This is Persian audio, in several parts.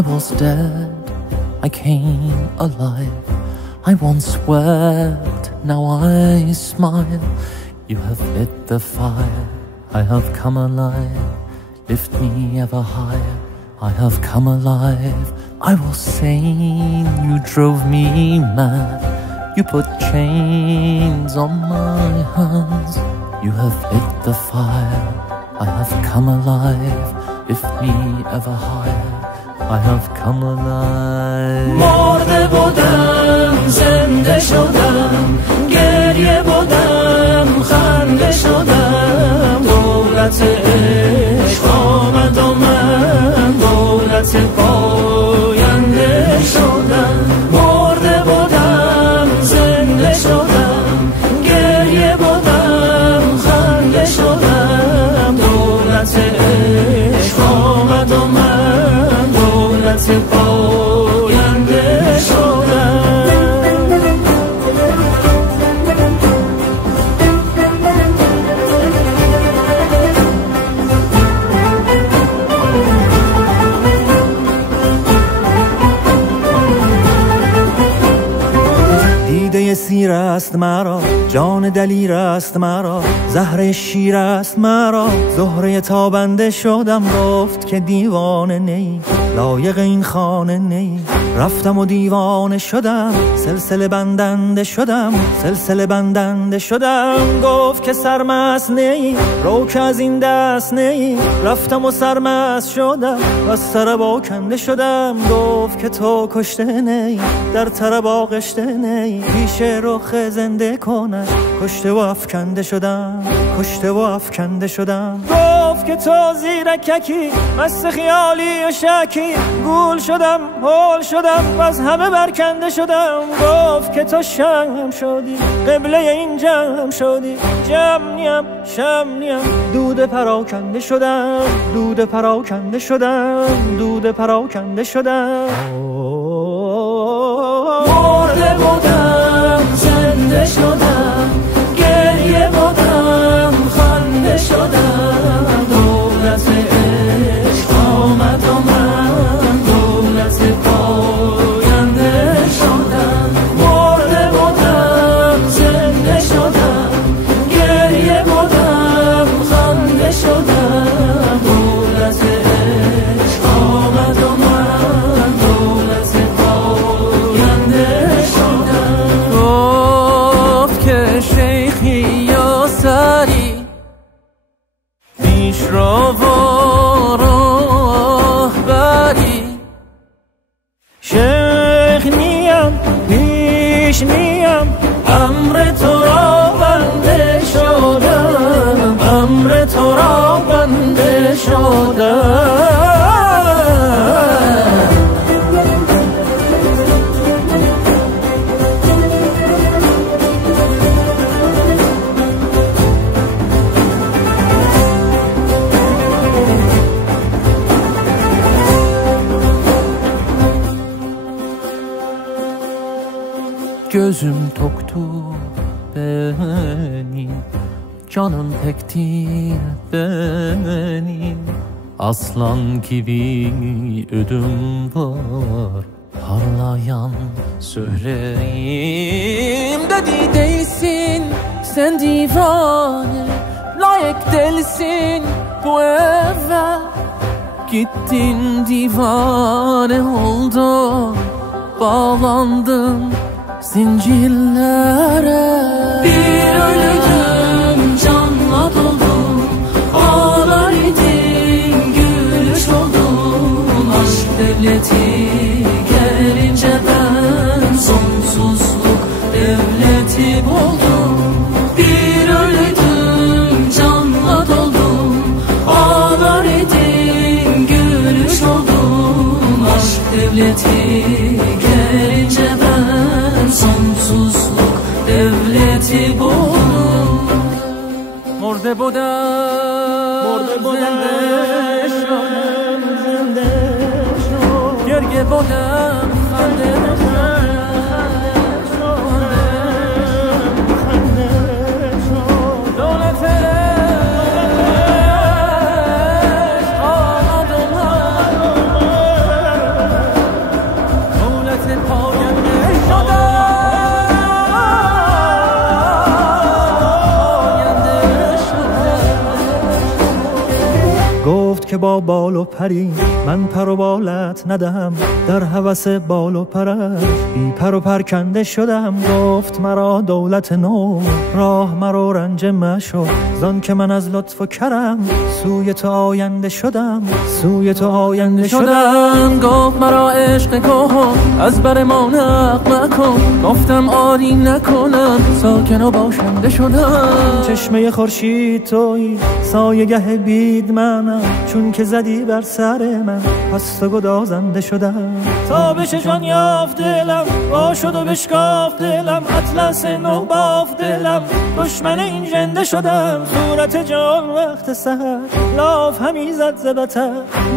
I was dead, I came alive. I once wept, now I smile. You have lit the fire, I have come alive. Lift me ever higher, I have come alive. I was sane, you drove me mad. You put chains on my hands. You have lit the fire, I have come alive. Lift me ever higher, I have come alive. مرده بودم زنده شدم، گریه بودم خنده شدم. دولت عشق آمد و من دولت پاینده شدم. مرده بودم زنده شدم، گریه بودم خنده شدم. دولت عشق آمد و من دولت پاینده شدم. دیده سیر است مرا، جان دلیر است مرا، زهره شیر است مرا. زهره تابنده شدم، گفت که دیوانه نی، لایق این خانه نی. رفتم و دیوانه شدم، سلسله بندنده شدم، سلسله بندنده شدم. گفت که سرمست نی، رو که از این دست نی. رفتم و سرمست شدم و از طرب آکنده شدم. گفت که تو کشته نی، در طرب آغشته نی. پیش رخ زنده کنه، کشته و افکنده شدم، کشته و افکنده شدم. گفت که تو زیرککی، مست خیالی و شکی. گول شدم، هول شدم و از همه برکنده شدم. گفت که تو شم شدی، قبله این جمع شدی. جمع نیم، شم نیم، دود پراکنده شدم، دود پراکنده شدم، دود پراکنده شدم. مرده بودم زنده شدم، گریه بودم خنده شدم. دولت عشق آمد و من دولت پاینده شدم. مرده بودم زنده شدم، گریه بودم خنده شدم. دولت عشق آمد و من دولت پاینده شدم. گفت که شیخی یا سری، پیش را و راه بری. شیخ نیم، پیش نیم، امر تو را بنده شدم، امر تو را بنده شدم. Gözüm toktu benim, canım pektir benim. Aslan gibi ödüm var, parlayan söyleyeyim. Dedi değilsin sen divane, layık değilsin bu eve. Gittin divane oldun, bağlandın zincirlere. Bir ölüdüm, canla doldum, ağlar idim, gülüş oldum. Aşk devleti gelince ben sonsuzluk devleti buldum. Bir ölüdüm, canla doldum, ağlar idim, gülüş oldum. Aşk devleti gelince ben sonsuzluk devleti buldum. مرده بودم، مرده بودم زنده شدم، گریه بودم خنده دولت عشق آمد و من که با بال و پری من پر و بالت ندهم، در هوس بال و پرش بی پر و پرکنده شدم. گفت مرا دولت نو راه مرا رنج مشو، زان که من از لطف و کرم سوی تو آینده شدم، سوی تو آینده شدم. گفت مرا عشق کن از بر ما نقل مکن، گفتم آری نکنم ساکن و باشنده شدم. چشمه خورشید تویی سایه گه بید منم، چون که زدی بر سر من پس تو گدازنده شدم. تابش جان یافت دلم وا شد و بشکافت دلم، اطلس نو بافت دلم دشمن این ژنده شدم. صورت جان وقت سحر لاف همی زد ز بتر،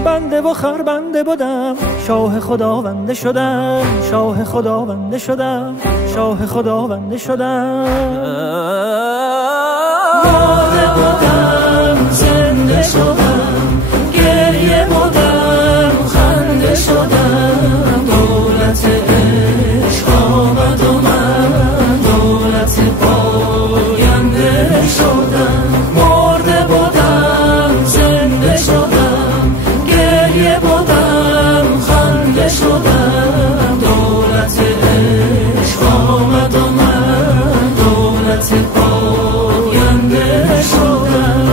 بنده و خربنده بودم شاه خداونده شدم، شاه خداونده شدم، شاه خداونده شدم. مرده بودم زنده شدم، گریه بودم خنده شدم. دولت عشق آمد و من دولت پاینده شدم. مرده بودم زنده شدم، گریه بودم خنده شدم. دولت عشق آمد و من دولت پاینده شدم.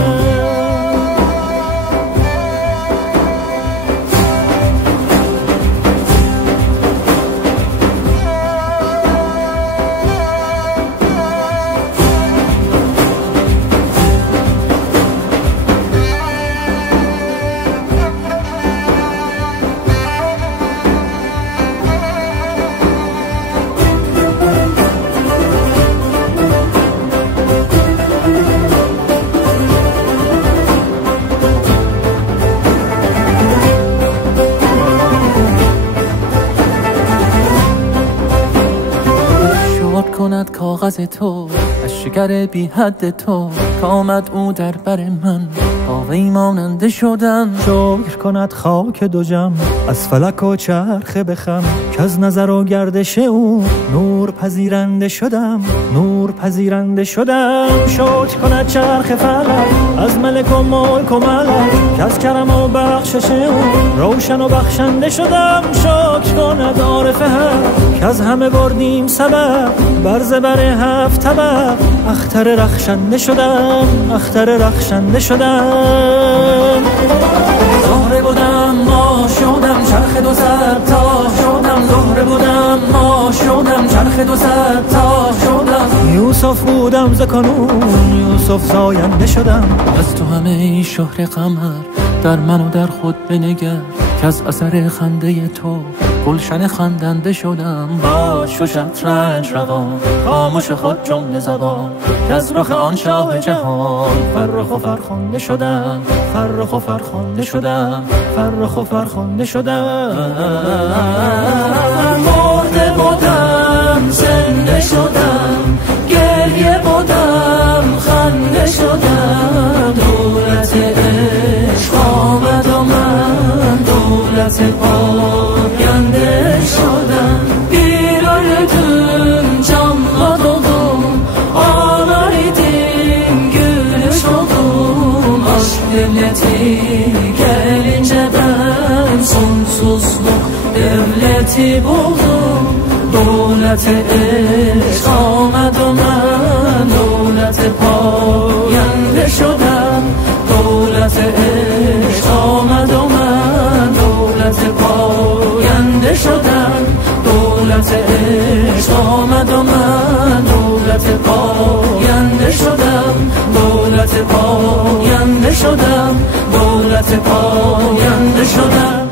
کند کاغذ تو از شکر بی حد تو، که آمد او در بر من با وی ماننده شدم. شکر کند خاک دو جم از فلک و چرخ بخم، که از نظر و گردش او نور پذیرنده شدم، نور پذیرنده شدم. شکر کند چرخ فلک از ملک و ملک و ملک، که از کرم و بخشش او روشن و بخشنده شدم. شکر کند عارف حق که از همه بردیم سبب، بر زبر هفت طبق اختر رخشنده شدم، اختر رخشنده شدم. زهره بودم ما شدم چرخ دو سر تا شدم. زهره بودم ما شدم چرخ دو سر تا شدم. یوسف بودم ز کنون یوسف زاینده شدم. از تو همه شهر قمر در من و در خود بنگر، که از اثر خنده تو گلشن خندنده شدم. باش و شطرنج روان خاموش خود جمله زبان، که از رخ آن شاه جهان فرخ و فرخنده شدم، فرخ و فرخنده شدم، فرخ و فرخنده شدم. مرده بودم زنده شدم، گریه بودم خنده شدم. دولت عشق آمد و من دولت پاینده شدم. Biraydım canla doldum, anaydım gülüş oldum. Aşk devleti gelince ben sonsuzluk devleti buldum. دولت عشق آمد و من دولت پاینده شدم. دولت عشق آمد و من دولت پاینده شدم. دولت عشق آمد و من دولت پاینده شدم. دولت پاینده شدم. دولت پاینده شدم.